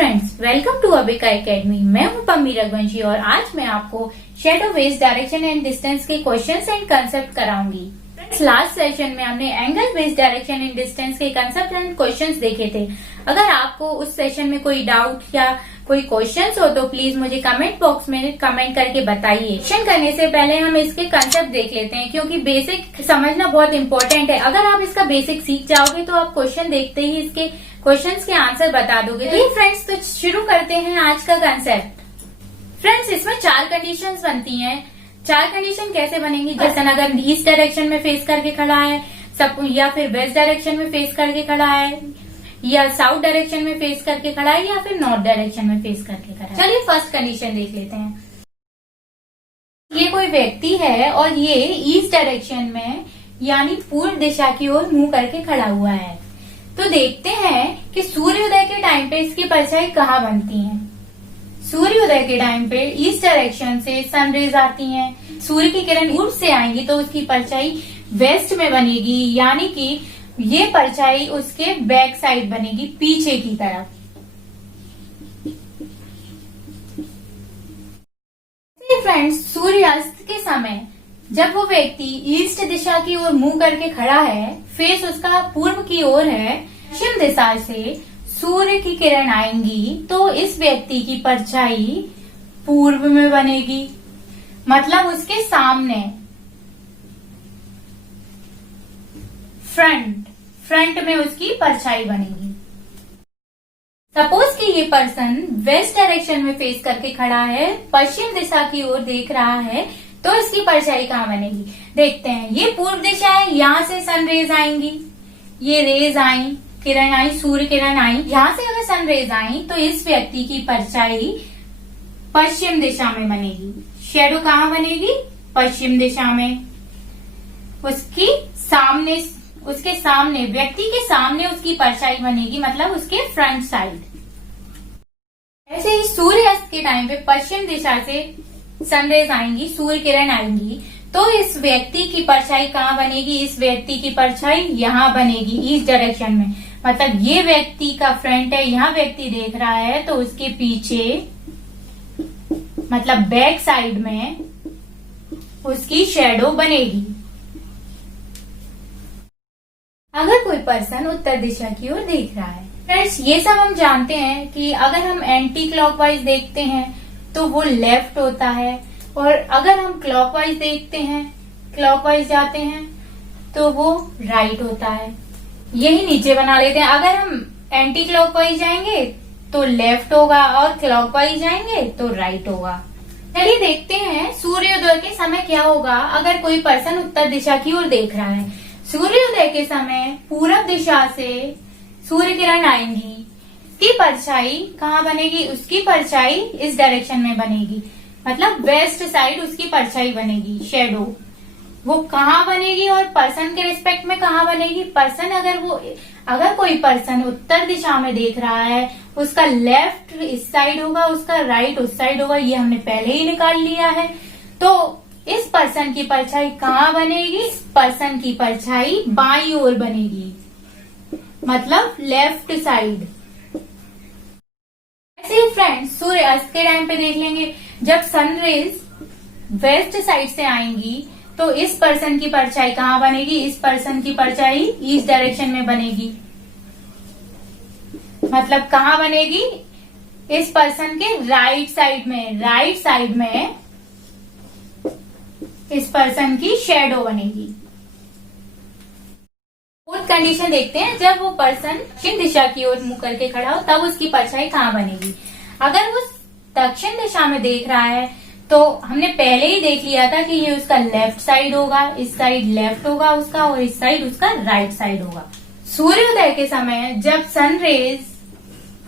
Friends, welcome to Abika academy. मैं हूं पम्मी रघुवंशी और आज मैं आपको shadow based direction and distance के क्वेश्चंस एंड कंसेप्ट कराऊंगी। फ्रेंड्स, लास्ट सेशन में हमने angle based direction and distance के कंसेप्ट एंड क्वेश्चंस देखे थे। अगर आपको उस सेशन में कोई डाउट या कोई क्वेश्चंस हो तो प्लीज मुझे कमेंट बॉक्स में कमेंट करके बताइए। क्वेश्चन करने से पहले हम इसके कंसेप्ट देख लेते हैं, क्योंकि बेसिक समझना बहुत इंपॉर्टेंट है। अगर आप इसका बेसिक सीख जाओगे तो आप क्वेश्चन देखते ही इसके क्वेश्चंस के आंसर बता दोगे। तो फ्रेंड्स, तो शुरू करते हैं आज का कंसेप्ट। फ्रेंड्स, इसमें 4 कंडीशंस बनती हैं। 4 कंडीशन कैसे बनेंगी? जैसे अगर ईस्ट डायरेक्शन में फेस करके खड़ा है सब, या फिर वेस्ट डायरेक्शन में फेस करके खड़ा है, या साउथ डायरेक्शन में फेस करके खड़ा है, या फिर नॉर्थ डायरेक्शन में फेस करके खड़ा है। चलिए फर्स्ट कंडीशन देख लेते हैं। ये कोई व्यक्ति है और ये ईस्ट डायरेक्शन में यानी पूर्व दिशा की ओर मुंह करके खड़ा हुआ है। तो देखते हैं कि सूर्योदय के टाइम पे इसकी परछाई कहाँ बनती है। सूर्योदय के टाइम पे ईस्ट डायरेक्शन से सनरेज आती हैं। सूर्य की किरण पूर्व से आएंगी तो उसकी परछाई वेस्ट में बनेगी, यानी कि ये परछाई उसके बैक साइड बनेगी, पीछे की तरफ। फ्रेंड्स, सूर्यास्त के समय जब वो व्यक्ति ईस्ट दिशा की ओर मुंह करके खड़ा है, फेस उसका पूर्व की ओर है, पश्चिम दिशा से सूर्य की किरण आएंगी तो इस व्यक्ति की परछाई पूर्व में बनेगी, मतलब उसके सामने, फ्रंट में उसकी परछाई बनेगी। सपोज कि ये पर्सन वेस्ट डायरेक्शन में फेस करके खड़ा है, पश्चिम दिशा की ओर देख रहा है, तो इसकी परछाई कहाँ बनेगी? देखते हैं। ये पूर्व दिशा है, यहाँ से सन रेज आएंगी, ये रेज आई, किरण आई, सूर्य किरण आई, यहाँ से अगर सन रेज आई तो इस व्यक्ति की परछाई पश्चिम दिशा में बनेगी। शेडो कहाँ बनेगी? पश्चिम दिशा में। उसके सामने व्यक्ति के सामने उसकी परछाई बनेगी, मतलब उसके फ्रंट साइड। ऐसे ही सूर्यास्त के टाइम पे पश्चिम दिशा से सनरेज आएंगी, सूर्य किरण आएंगी, तो इस व्यक्ति की परछाई कहाँ बनेगी? इस व्यक्ति की परछाई यहाँ बनेगी, ईस्ट डायरेक्शन में। मतलब ये व्यक्ति का फ्रंट है, यहाँ व्यक्ति देख रहा है, तो उसके पीछे मतलब बैक साइड में उसकी शेडो बनेगी। अगर कोई पर्सन उत्तर दिशा की ओर देख रहा है, फ्रेंड्स, ये सब हम जानते हैं कि अगर हम एंटी क्लॉकवाइज देखते हैं तो वो लेफ्ट होता है, और अगर हम क्लॉकवाइज देखते हैं, क्लॉकवाइज जाते हैं, तो वो राइट होता है। यही नीचे बना लेते हैं। अगर हम एंटी क्लॉकवाइज जाएंगे तो लेफ्ट होगा, और क्लॉकवाइज जाएंगे तो राइट होगा। चलिए देखते हैं सूर्योदय के समय क्या होगा अगर कोई पर्सन उत्तर दिशा की ओर देख रहा है। सूर्योदय के समय पूरब दिशा से सूर्य किरण आएंगी, उसकी परछाई कहाँ बनेगी? उसकी परछाई इस डायरेक्शन में बनेगी, मतलब वेस्ट साइड उसकी परछाई बनेगी, शेडो। वो कहाँ बनेगी और पर्सन के रिस्पेक्ट में कहाँ बनेगी? पर्सन अगर कोई पर्सन उत्तर दिशा में देख रहा है, उसका लेफ्ट इस साइड होगा, उसका राइट उस साइड होगा, ये हमने पहले ही निकाल लिया है। तो इस पर्सन की परछाई कहाँ बनेगी? इस पर्सन की परछाई बाईं ओर बनेगी, मतलब लेफ्ट साइड। ऐसे ही फ्रेंड्स, सूर्यास्त के टाइम पे देख लेंगे, जब सनरेज वेस्ट साइड से आएंगी तो इस पर्सन की परछाई कहाँ बनेगी? इस पर्सन की परछाई ईस्ट डायरेक्शन में बनेगी, मतलब कहाँ बनेगी? इस पर्सन के राइट साइड में इस पर्सन की शेडो बनेगी। फोर्थ कंडीशन देखते हैं। जब वो पर्सन दक्षिण दिशा की ओर मुंह करके खड़ा हो तब उसकी परछाई कहाँ बनेगी? अगर वो दक्षिण दिशा में देख रहा है तो हमने पहले ही देख लिया था कि ये उसका लेफ्ट साइड होगा, इस साइड लेफ्ट होगा उसका, और इस साइड उसका राइट साइड होगा। सूर्योदय के समय जब सनरेज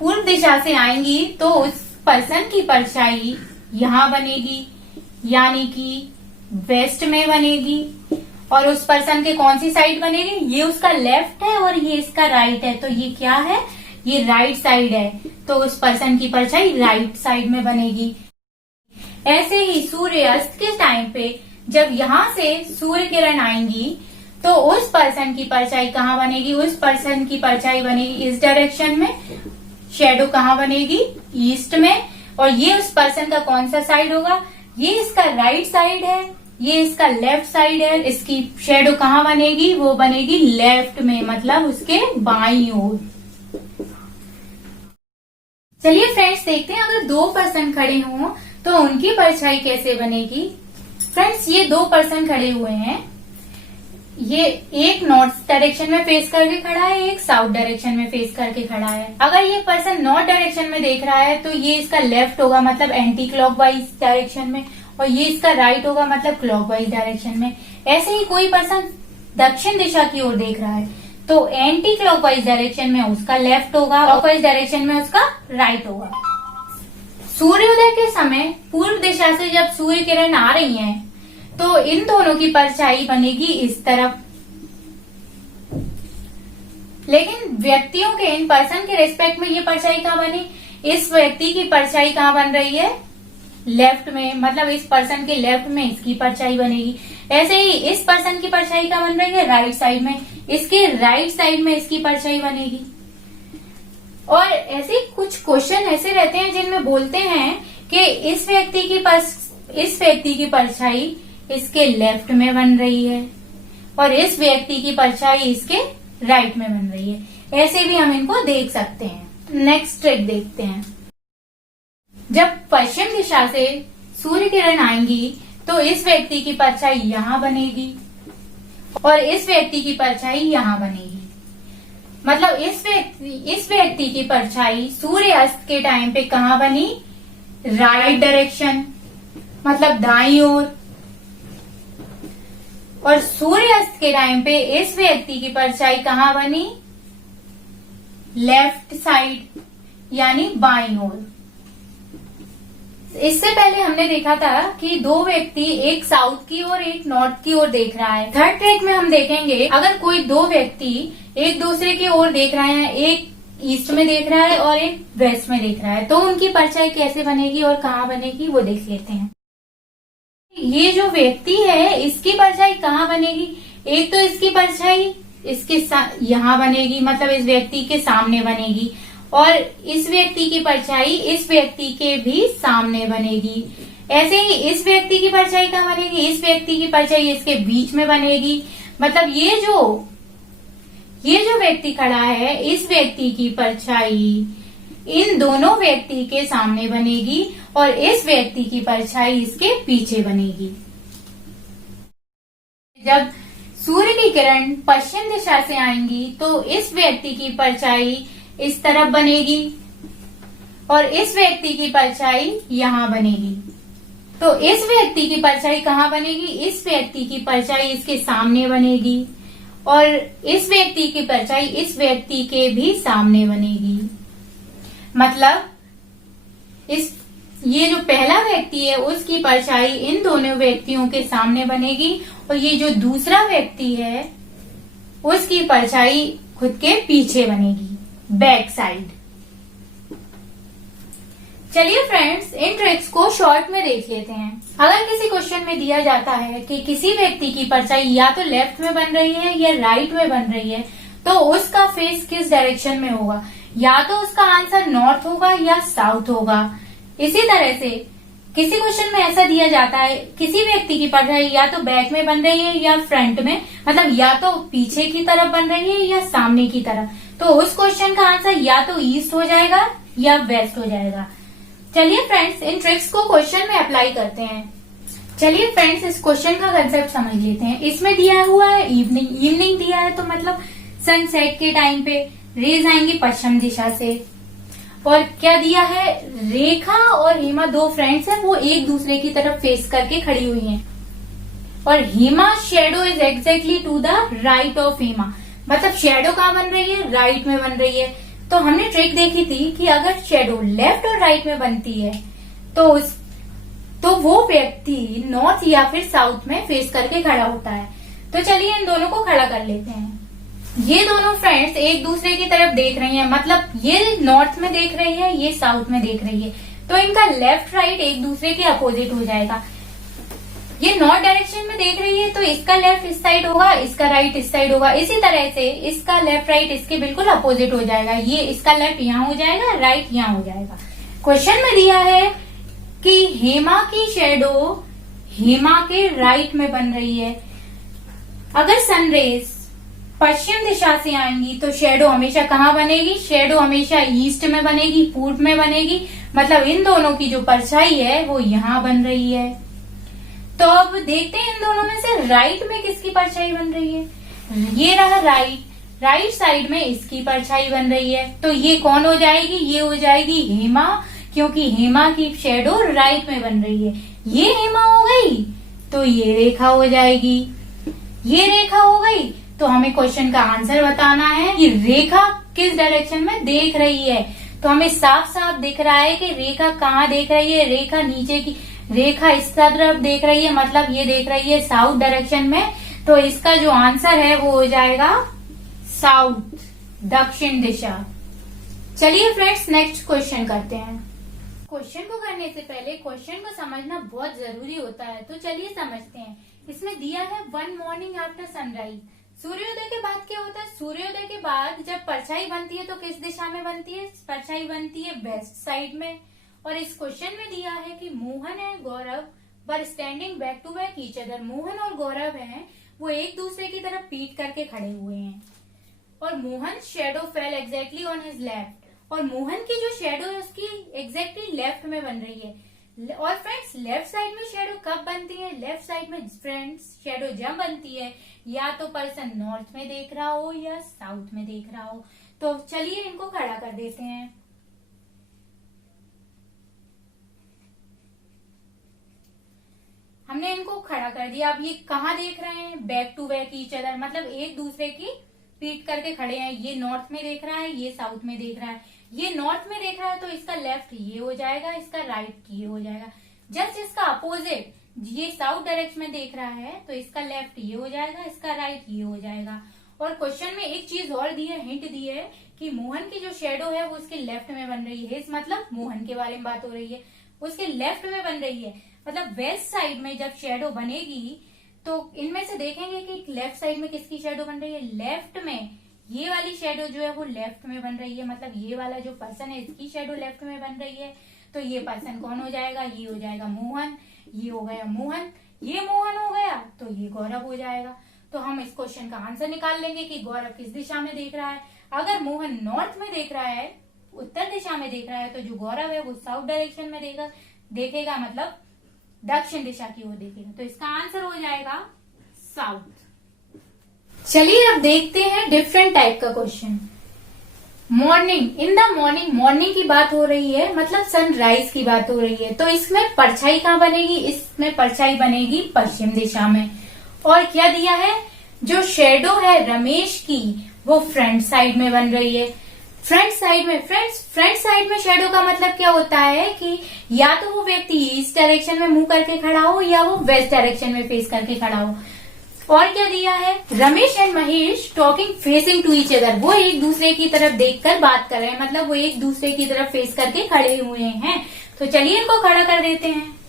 पूर्व दिशा से आएंगी तो उस पर्सन की परछाई यहाँ बनेगी, यानी कि वेस्ट में बनेगी। और उस पर्सन के कौन सी साइड बनेगी? ये उसका लेफ्ट है और ये इसका राइट है, तो ये क्या है? ये राइट साइड है, तो उस पर्सन की परछाई राइट साइड में बनेगी। ऐसे ही सूर्यास्त के टाइम पे जब यहाँ से सूर्य किरण आएंगी तो उस पर्सन की परछाई कहाँ बनेगी? उस पर्सन की परछाई बनेगी इस डायरेक्शन में, शेडो कहाँ बनेगी, ईस्ट में। और ये उस पर्सन का कौन सा साइड होगा, ये इसका राइट साइड है, ये इसका लेफ्ट साइड है। इसकी शेडो कहाँ बनेगी, वो बनेगी लेफ्ट में, मतलब उसके बाईं ओर। चलिए फ्रेंड्स देखते हैं, अगर दो पर्सन खड़े हों तो उनकी परछाई कैसे बनेगी। फ्रेंड्स ये दो पर्सन खड़े हुए हैं, ये एक नॉर्थ डायरेक्शन में फेस करके खड़ा है, एक साउथ डायरेक्शन में फेस करके खड़ा है। अगर ये पर्सन नॉर्थ डायरेक्शन में देख रहा है तो ये इसका लेफ्ट होगा, मतलब एंटी क्लॉकवाइज डायरेक्शन में, और ये इसका राइट होगा, मतलब क्लॉकवाइज डायरेक्शन में। ऐसे ही कोई पर्सन दक्षिण दिशा की ओर देख रहा है तो एंटी क्लॉकवाइज डायरेक्शन में उसका लेफ्ट होगा, क्लॉकवाइज डायरेक्शन में उसका राइट होगा। सूर्योदय के समय पूर्व दिशा से जब सूर्य किरण आ रही हैं तो इन दोनों की परछाई बनेगी इस तरफ। लेकिन व्यक्तियों के, इन पर्सन के रिस्पेक्ट में ये परछाई कहाँ बनी, इस व्यक्ति की परछाई कहाँ बन रही है, लेफ्ट में, मतलब इस पर्सन के लेफ्ट में इसकी परछाई बनेगी। ऐसे ही इस पर्सन की परछाई कहाँ बन रही है, राइट साइड में, इसके राइट साइड में इसकी परछाई बनेगी। और ऐसे कुछ क्वेश्चन ऐसे रहते हैं जिनमें बोलते हैं कि इस व्यक्ति की परछाई इसके लेफ्ट में बन रही है और इस व्यक्ति की परछाई इसके राइट में बन रही है। ऐसे भी हम इनको देख सकते हैं। नेक्स्ट ट्रिक देखते हैं। जब पश्चिम दिशा से सूर्य किरण आएंगी तो इस व्यक्ति की परछाई यहाँ बनेगी और इस व्यक्ति की परछाई यहाँ बनेगी। मतलब इस व्यक्ति की परछाई सूर्यास्त के टाइम पे कहाँ बनी, राइट डायरेक्शन, मतलब दाईं ओर। और सूर्यास्त के टाइम पे इस व्यक्ति की परछाई कहाँ बनी, लेफ्ट साइड, यानी बाईं ओर। इससे पहले हमने देखा था कि दो व्यक्ति, एक साउथ की ओर एक नॉर्थ की ओर देख रहा है। थर्ड ट्रिक में हम देखेंगे, अगर कोई दो व्यक्ति एक दूसरे की ओर देख रहे हैं, एक ईस्ट में देख रहा है और एक वेस्ट में देख रहा है, तो उनकी परछाई कैसे बनेगी और कहाँ बनेगी वो देख लेते हैं। ये जो व्यक्ति है इसकी परछाई कहाँ बनेगी, एक तो इसकी परछाई इसके यहाँ बनेगी, मतलब इस व्यक्ति के सामने बनेगी, और इस व्यक्ति की परछाई इस व्यक्ति के भी सामने बनेगी। ऐसे ही इस व्यक्ति की परछाई कहाँ बनेगी, इस व्यक्ति की परछाई इसके बीच में बनेगी। मतलब ये जो व्यक्ति खड़ा है, इस व्यक्ति की परछाई इन दोनों व्यक्ति के सामने बनेगी और इस व्यक्ति की परछाई इसके पीछे बनेगी। जब सूर्य की किरण पश्चिम दिशा से आएंगी तो इस व्यक्ति की परछाई इस तरफ बनेगी और इस व्यक्ति की परछाई यहाँ बनेगी। तो इस व्यक्ति की परछाई कहाँ बनेगी, इस व्यक्ति की परछाई इसके सामने बनेगी और इस व्यक्ति की परछाई इस व्यक्ति के भी सामने बनेगी। मतलब ये जो पहला व्यक्ति है उसकी परछाई इन दोनों व्यक्तियों के सामने बनेगी और ये जो दूसरा व्यक्ति है उसकी परछाई खुद के पीछे बनेगी, बैक साइड। चलिए फ्रेंड्स, इन ट्रिक्स को शॉर्ट में देख लेते हैं। अगर किसी क्वेश्चन में दिया जाता है कि किसी व्यक्ति की परछाई या तो लेफ्ट में बन रही है या राइट में बन रही है, तो उसका फेस किस डायरेक्शन में होगा, या तो उसका आंसर नॉर्थ होगा या साउथ होगा। इसी तरह से किसी क्वेश्चन में ऐसा दिया जाता है किसी व्यक्ति की परछाई या तो बैक में बन रही है या फ्रंट में, मतलब या तो पीछे की तरफ बन रही है या सामने की तरफ, तो उस क्वेश्चन का आंसर या तो ईस्ट हो जाएगा या वेस्ट हो जाएगा। चलिए फ्रेंड्स, इन ट्रिक्स को क्वेश्चन में अप्लाई करते हैं। चलिए फ्रेंड्स, इस क्वेश्चन का कंसेप्ट समझ लेते हैं। इसमें दिया हुआ है इवनिंग दिया है, तो मतलब सनसेट के टाइम पे रेज आएंगी पश्चिम दिशा से। और क्या दिया है, रेखा और हेमा दो फ्रेंड्स हैं, वो एक दूसरे की तरफ फेस करके खड़ी हुई हैं और Hema shadow is exactly to the right of Hema, मतलब शेडो कहाँ बन रही है, राइट में बन रही है। तो हमने ट्रिक देखी थी कि अगर शेडो लेफ्ट और राइट में बनती है तो वो व्यक्ति नॉर्थ या फिर साउथ में फेस करके खड़ा होता है। तो चलिए इन दोनों को खड़ा कर लेते हैं। ये दोनों फ्रेंड्स एक दूसरे की तरफ देख रही हैं, मतलब ये नॉर्थ में देख रही है, ये साउथ में देख रही है, तो इनका लेफ्ट राइट एक दूसरे के अपोजिट हो जाएगा। ये नॉर्थ डायरेक्शन में देख रही है तो इसका लेफ्ट इस साइड होगा, इसका राइट इस साइड होगा। इसी तरह से इसका लेफ्ट राइट इसके बिल्कुल अपोजिट हो जाएगा। ये इसका लेफ्ट यहाँ हो जाएगा, राइट यहाँ हो जाएगा। क्वेश्चन में दिया है कि हेमा की शेडो हेमा के राइट में बन रही है। अगर सनरेज पश्चिम दिशा से आएंगी तो शेडो हमेशा कहाँ बनेगी? शेडो हमेशा ईस्ट में बनेगी, पूर्व में बनेगी। मतलब इन दोनों की जो परछाई है वो यहाँ बन रही है। तो अब देखते हैं इन दोनों में से राइट में किसकी परछाई बन रही है। ये रहा राइट साइड में इसकी परछाई बन रही है। तो ये कौन हो जाएगी? ये हो जाएगी हेमा, क्योंकि हेमा की शेडो राइट में बन रही है। ये हेमा हो गई तो ये रेखा हो जाएगी, ये रेखा हो गई। तो हमें क्वेश्चन का आंसर बताना है कि रेखा किस डायरेक्शन में देख रही है। तो हमें साफ साफ दिख रहा है कि रेखा कहाँ देख रही है। रेखा नीचे की रेखा इस तरफ देख रही है, मतलब ये देख रही है साउथ डायरेक्शन में। तो इसका जो आंसर है वो हो जाएगा साउथ, दक्षिण दिशा। चलिए फ्रेंड्स नेक्स्ट क्वेश्चन करते हैं। क्वेश्चन को करने से पहले क्वेश्चन को समझना बहुत जरूरी होता है, तो चलिए समझते हैं। इसमें दिया है वन मॉर्निंग आफ्टर सनराइज। सूर्योदय के बाद क्या होता है? सूर्योदय के बाद जब परछाई बनती है तो किस दिशा में बनती है? परछाई बनती है वेस्ट साइड में। और इस क्वेश्चन में दिया है कि Mohan and Gaurav were standing back to back each other. Mohan और गौरव हैं वो एक दूसरे की तरफ पीठ करके खड़े हुए हैं। और Mohan shadow fail exactly on his left. और मोहन की जो शेडो है उसकी एग्जैक्टली लेफ्ट में बन रही है। और फ्रेंड्स लेफ्ट साइड में शेडो कब बनती है? लेफ्ट साइड में फ्रेंड्स शेडो जब बनती है या तो पर्सन नॉर्थ में देख रहा हो या साउथ में देख रहा हो। तो चलिए इनको खड़ा कर देते हैं। हमने इनको खड़ा कर दिया। अब ये कहाँ देख रहे हैं? Back to back each other, मतलब एक दूसरे की पीठ करके खड़े हैं। ये नॉर्थ में देख रहा है, ये साउथ में देख रहा है। ये नॉर्थ में देख रहा है तो इसका लेफ्ट ये हो जाएगा, इसका राइट ये हो जाएगा। जस्ट इसका अपोजिट, ये साउथ डायरेक्शन में देख रहा है तो इसका लेफ्ट ये हो जाएगा, इसका राइट ये हो जाएगा। और क्वेश्चन में एक चीज और दी है, हिंट दी है कि मोहन की जो शेडो है वो उसके लेफ्ट में बन रही है। इस मतलब मोहन के बारे में बात हो रही है, उसके लेफ्ट में बन रही है। मतलब वेस्ट साइड में जब शेडो बनेगी तो इनमें से देखेंगे कि लेफ्ट साइड में किसकी शेडो बन रही है। लेफ्ट में ये वाली शेडो जो है वो लेफ्ट में बन रही है, मतलब ये वाला जो पर्सन है इसकी शेडो लेफ्ट में बन रही है। तो ये पर्सन कौन हो जाएगा? ये हो जाएगा मोहन। ये हो गया मोहन, ये मोहन हो गया तो ये गौरव हो जाएगा। तो हम इस क्वेश्चन का आंसर निकाल लेंगे कि गौरव किस दिशा में देख रहा है। अगर मोहन नॉर्थ में देख रहा है, उत्तर दिशा में देख रहा है, तो जो गौरव है वो साउथ डायरेक्शन में देखेगा, मतलब दक्षिण दिशा की ओर देखेगा। तो इसका आंसर हो जाएगा साउथ। चलिए अब देखते हैं डिफरेंट टाइप का question. Morning, in the morning, morning की बात हो रही है, मतलब सनराइज की बात हो रही है। तो इसमें परछाई कहाँ बनेगी? इसमें परछाई बनेगी पश्चिम दिशा में। और क्या दिया है? जो शेडो है रमेश की वो फ्रंट साइड में बन रही है। फ्रंट साइड में, फ्रंट साइड में शेडो का मतलब क्या होता है कि या तो वो व्यक्ति ईस्ट डायरेक्शन में मुंह करके खड़ा हो या वो वेस्ट डायरेक्शन में फेस करके खड़ा हो। और क्या दिया है? Ramesh and Mahesh talking facing to each other. वो एक दूसरे की तरफ देखकर बात कर रहे हैं, मतलब वो एक दूसरे की तरफ फेस करके खड़े हुए हैं। तो चलिए इनको खड़ा कर देते हैं।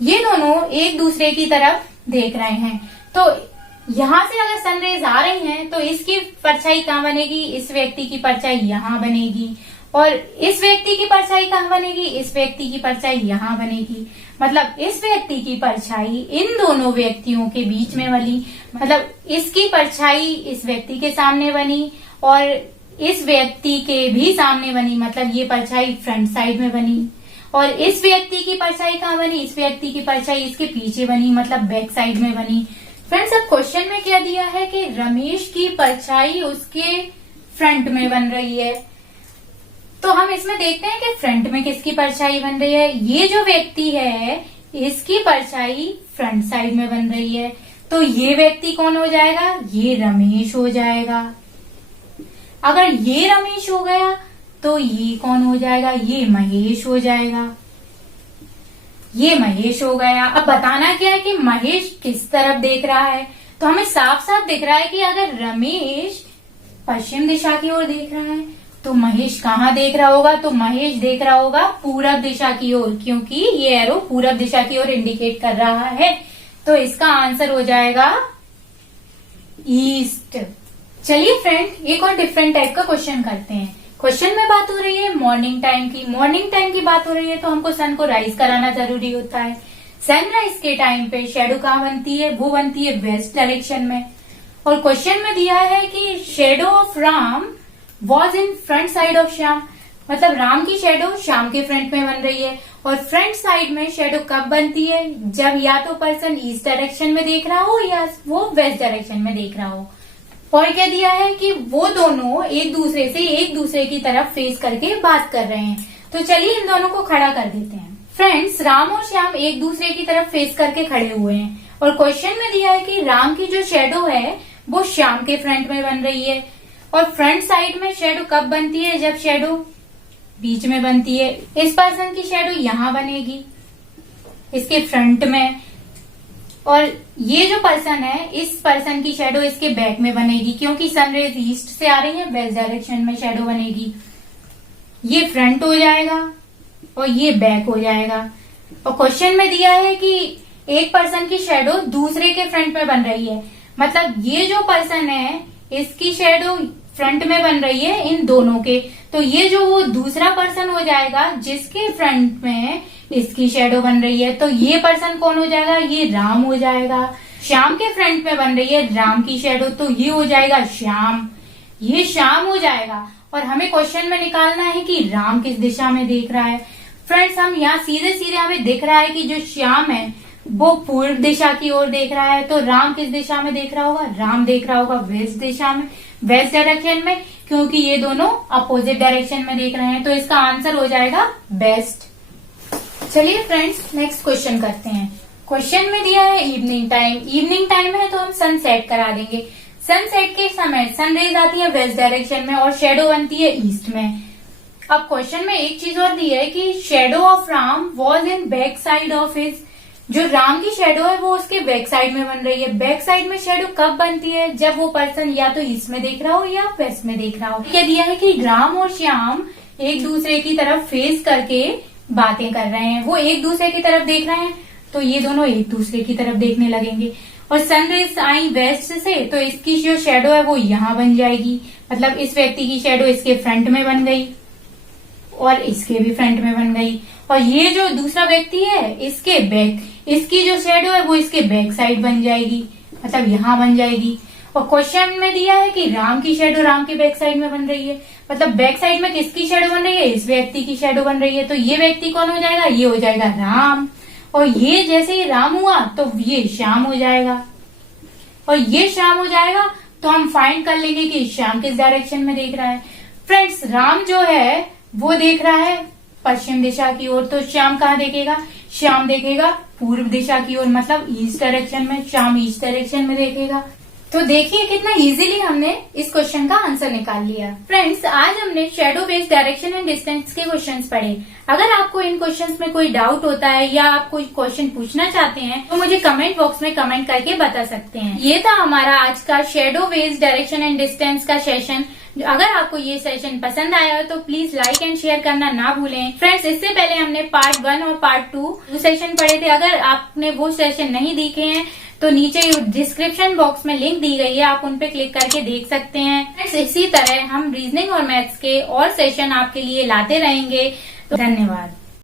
ये दोनों एक दूसरे की तरफ देख रहे हैं। तो यहाँ से अगर सनरेज आ रही हैं तो इसकी परछाई कहाँ बनेगी? इस व्यक्ति की परछाई यहाँ बनेगी। और इस व्यक्ति की परछाई कहाँ बनेगी? इस व्यक्ति की परछाई यहाँ बनेगी। मतलब इस व्यक्ति की परछाई इन दोनों व्यक्तियों के बीच में बनी, मतलब इसकी परछाई इस व्यक्ति के सामने बनी और इस व्यक्ति के भी सामने बनी, मतलब ये परछाई फ्रंट साइड में बनी। और इस व्यक्ति की परछाई कहाँ बनी? इस व्यक्ति की परछाई इसके पीछे बनी, मतलब बैक साइड में बनी। फ्रेंड्स अब क्वेश्चन में क्या दिया है कि रमेश की परछाई उसके फ्रंट में बन रही है। तो हम इसमें देखते हैं कि फ्रंट में किसकी परछाई बन रही है। ये जो व्यक्ति है इसकी परछाई फ्रंट साइड में बन रही है। तो ये व्यक्ति कौन हो जाएगा? ये रमेश हो जाएगा। अगर ये रमेश हो गया तो ये कौन हो जाएगा? ये महेश हो जाएगा। ये महेश हो गया। अब बताना क्या है कि महेश किस तरफ देख रहा है। तो हमें साफ साफ दिख रहा है कि अगर रमेश पश्चिम दिशा की ओर देख रहा है तो महेश कहाँ देख रहा होगा? तो महेश देख रहा होगा पूरब दिशा की ओर, क्योंकि ये एरो पूरब दिशा की ओर इंडिकेट कर रहा है। तो इसका आंसर हो जाएगा ईस्ट। चलिए फ्रेंड, एक और डिफरेंट टाइप का क्वेश्चन करते हैं। क्वेश्चन में बात हो रही है मॉर्निंग टाइम की। मॉर्निंग टाइम की बात हो रही है तो हमको सन को राइज कराना जरूरी होता है। सनराइज के टाइम पे शेडो कहाँ बनती है? वो बनती है वेस्ट डायरेक्शन में। और क्वेश्चन में दिया है कि shadow of Ram was in front side of Shyam, मतलब राम की शेडो श्याम के फ्रंट में बन रही है। और फ्रंट साइड में शेडो कब बनती है? जब या तो पर्सन ईस्ट डायरेक्शन में देख रहा हो या वो वेस्ट डायरेक्शन में देख रहा हो। और क्या दिया है कि वो दोनों एक दूसरे की तरफ फेस करके बात कर रहे हैं। तो चलिए इन दोनों को खड़ा कर देते हैं। फ्रेंड्स, राम और श्याम एक दूसरे की तरफ फेस करके खड़े हुए हैं और क्वेश्चन में दिया है कि राम की जो शेडो है वो श्याम के फ्रंट में बन रही है। और फ्रंट साइड में शेडो कब बनती है? जब शेडो बीच में बनती है। इस पर्सन की शेडो यहाँ बनेगी इसके फ्रंट में, और ये जो पर्सन है इस पर्सन की शेडो इसके बैक में बनेगी, क्योंकि सनरेज ईस्ट से आ रही है, वेस्ट डायरेक्शन में शेडो बनेगी। ये फ्रंट हो जाएगा और ये बैक हो जाएगा। और क्वेश्चन में दिया है कि एक पर्सन की शेडो दूसरे के फ्रंट में बन रही है, मतलब ये जो पर्सन है इसकी शेडो फ्रंट में बन रही है इन दोनों के। तो ये जो वो दूसरा पर्सन हो जाएगा जिसके फ्रंट में इसकी शेडो बन रही है, तो ये पर्सन कौन हो जाएगा? ये राम हो जाएगा। श्याम के फ्रंट में बन रही है राम की शेडो, तो ये हो जाएगा श्याम, ये श्याम हो जाएगा। और हमें क्वेश्चन में निकालना है कि राम किस दिशा में देख रहा है। फ्रेंड्स, हम यहाँ सीधे सीधे हमें दिख रहा है कि जो श्याम है वो पूर्व दिशा की ओर देख रहा है, तो राम किस दिशा में देख रहा होगा? राम देख रहा होगा वेस्ट दिशा में, वेस्ट डायरेक्शन में, क्योंकि ये दोनों अपोजिट डायरेक्शन में देख रहे हैं। तो इसका आंसर हो जाएगा वेस्ट। चलिए फ्रेंड्स, नेक्स्ट क्वेश्चन करते हैं। क्वेश्चन में दिया है इवनिंग टाइम। इवनिंग टाइम है तो हम सनसेट करा देंगे। सनसेट के समय सनरेज आती है वेस्ट डायरेक्शन में और शेडो बनती है ईस्ट में। अब क्वेश्चन में एक चीज और दी है कि shadow of Ram was in back side of his, जो राम की शेडो है वो उसके बैक साइड में बन रही है। बैक साइड में शेडो कब बनती है? जब वो पर्सन या तो ईस्ट में देख रहा हो या वेस्ट में देख रहा हो। क्या दिया है कि राम और श्याम एक दूसरे की तरफ फेस करके बातें कर रहे हैं, वो एक दूसरे की तरफ देख रहे हैं, तो ये दोनों एक दूसरे की तरफ देखने लगेंगे। और सनरेज आई वेस्ट से, तो इसकी जो शेडो है वो यहाँ बन जाएगी, मतलब इस व्यक्ति की शेडो इसके फ्रंट में बन गई और इसके भी फ्रंट में बन गई। और ये जो दूसरा व्यक्ति है इसके बैक, इसकी जो शेडो है वो इसके बैक साइड बन जाएगी, मतलब यहाँ बन जाएगी। और क्वेश्चन में दिया है कि राम की शेडो राम के बैक साइड में बन रही है, मतलब बैक साइड में किसकी शेडो बन रही है? इस व्यक्ति की शेडो बन रही है। तो ये व्यक्ति कौन हो जाएगा? ये हो जाएगा राम। और ये जैसे ही राम हुआ तो ये श्याम हो जाएगा, और ये श्याम हो जाएगा तो हम फाइंड कर लेंगे कि श्याम किस डायरेक्शन में देख रहा है। फ्रेंड्स, राम जो है वो देख रहा है पश्चिम दिशा की ओर, तो श्याम कहाँ देखेगा? श्याम देखेगा पूर्व दिशा की ओर, मतलब ईस्ट डायरेक्शन में। श्याम ईस्ट डायरेक्शन में देखेगा। तो देखिए कितना इजीली हमने इस क्वेश्चन का आंसर निकाल लिया। फ्रेंड्स, आज हमने shadow based direction and distance के क्वेश्चंस पढ़े। अगर आपको इन क्वेश्चंस में कोई डाउट होता है या आप कोई क्वेश्चन पूछना चाहते हैं तो मुझे कमेंट बॉक्स में कमेंट करके बता सकते हैं। ये था हमारा आज का shadow based direction and distance का सेशन। अगर आपको ये सेशन पसंद आया हो तो प्लीज लाइक एंड शेयर करना ना भूलें। फ्रेंड्स, इससे पहले हमने पार्ट 1 और पार्ट 2 सेशन पढ़े थे। अगर आपने वो सेशन नहीं देखे हैं तो नीचे डिस्क्रिप्शन बॉक्स में लिंक दी गई है, आप उन पे क्लिक करके देख सकते हैं। फ्रेंड्स, इसी तरह हम रीजनिंग और मैथ्स के और सेशन आपके लिए लाते रहेंगे। तो धन्यवाद।